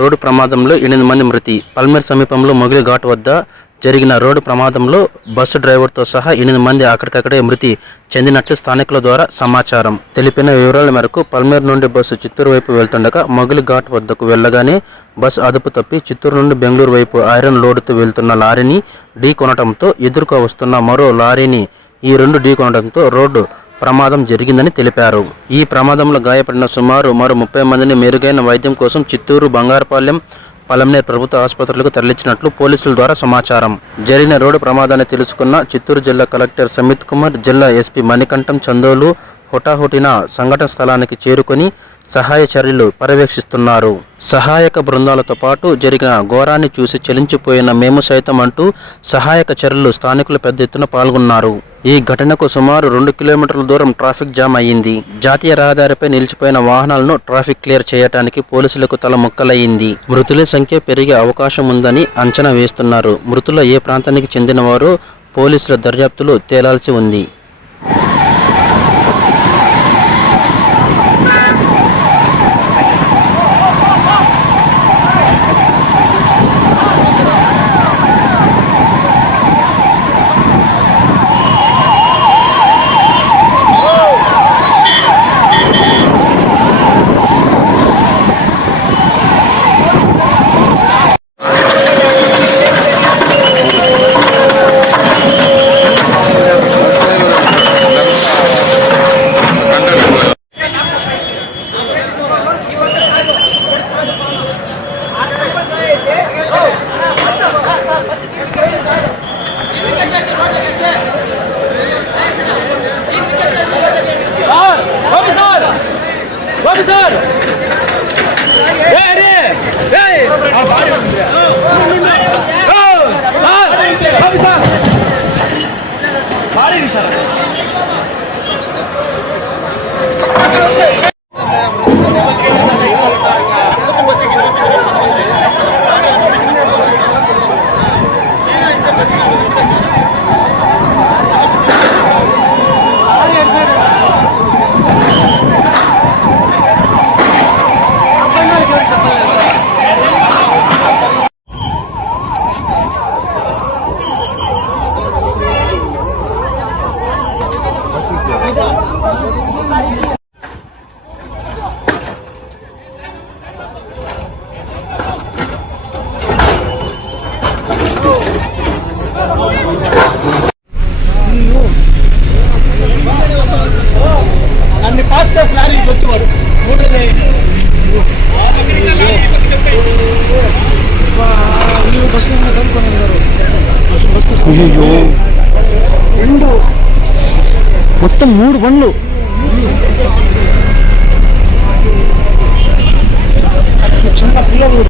Road ప్రమాదంలో 8 మంది మృతి. పల్మేర్ సమీపంలో మొగిలి ఘాట్ వద్ద జరిగిన రోడ్డు ప్రమాదంలో బస్సు డ్రైవర్తో సహా 8 మంది అక్కడికక్కడే మృతి చెందినట్లు స్థానికుల ద్వారా సమాచారం. తెలిపిన వివరాల మేరకు పల్మేర్ నుండి బస్సు చిత్తూరు వైపు వెళ్తుండగా మొగిలి ఘాట్ వద్దకు వెళ్లగానే బస్సు అదుపు తప్పి చిత్తూరు నుండి బెంగళూరు వైపు ఐరన్ లోడుతో వెళ్తున్న లారీని ఢీకొనడంతో ఎదురుగా వస్తున్న మరో లారీని ఈ రెండు ఢీకొనడంతో రోడ్డు ప్రమాదం జరిగిందని తెలిపారు. ఈ ప్రమాదంలో గాయపడిన సుమారు మరో 30 మందిని మెరుగైన వైద్యం కోసం చిత్తూరు, బంగారపాలెం, పలమనేర్ ప్రభుత్వ ఆసుపత్రులకు తరలించినట్లు పోలీసుల ద్వారా సమాచారం. జరిగిన రోడ్డు ప్రమాదాన్ని తెలుసుకున్న చిత్తూరు జిల్లా కలెక్టర్ సమిత్ కుమార్, జిల్లా ఎస్పీ మణికంఠం చందోలు హుటాహుటిన సంఘటన స్థలానికి చేరుకొని సహాయ చర్యలు పర్యవేక్షిస్తున్నారు. సహాయక బృందాలతో పాటు జరిగిన ఘోరాన్ని చూసి చలించిపోయిన మేము సైతం అంటూ సహాయక చర్యలు స్థానికులు పెద్ద ఎత్తున పాల్గొన్నారు. ఈ ఘటనకు సుమారు 2 కిలోమీటర్ల దూరం ట్రాఫిక్ జామ్ అయ్యింది. జాతీయ రహదారిపై నిలిచిపోయిన వాహనాలను ట్రాఫిక్ క్లియర్ చేయడానికి పోలీసులకు తల ముక్కలయ్యింది. మృతుల సంఖ్య పెరిగే అవకాశం ఉందని అంచనా వేస్తున్నారు. మృతుల ఏ ప్రాంతానికి చెందినవారో పోలీసుల దర్యాప్తులో తేలాల్సి ఉంది. మొత్తం 3 బండ్లు చిన్న పిల్లలు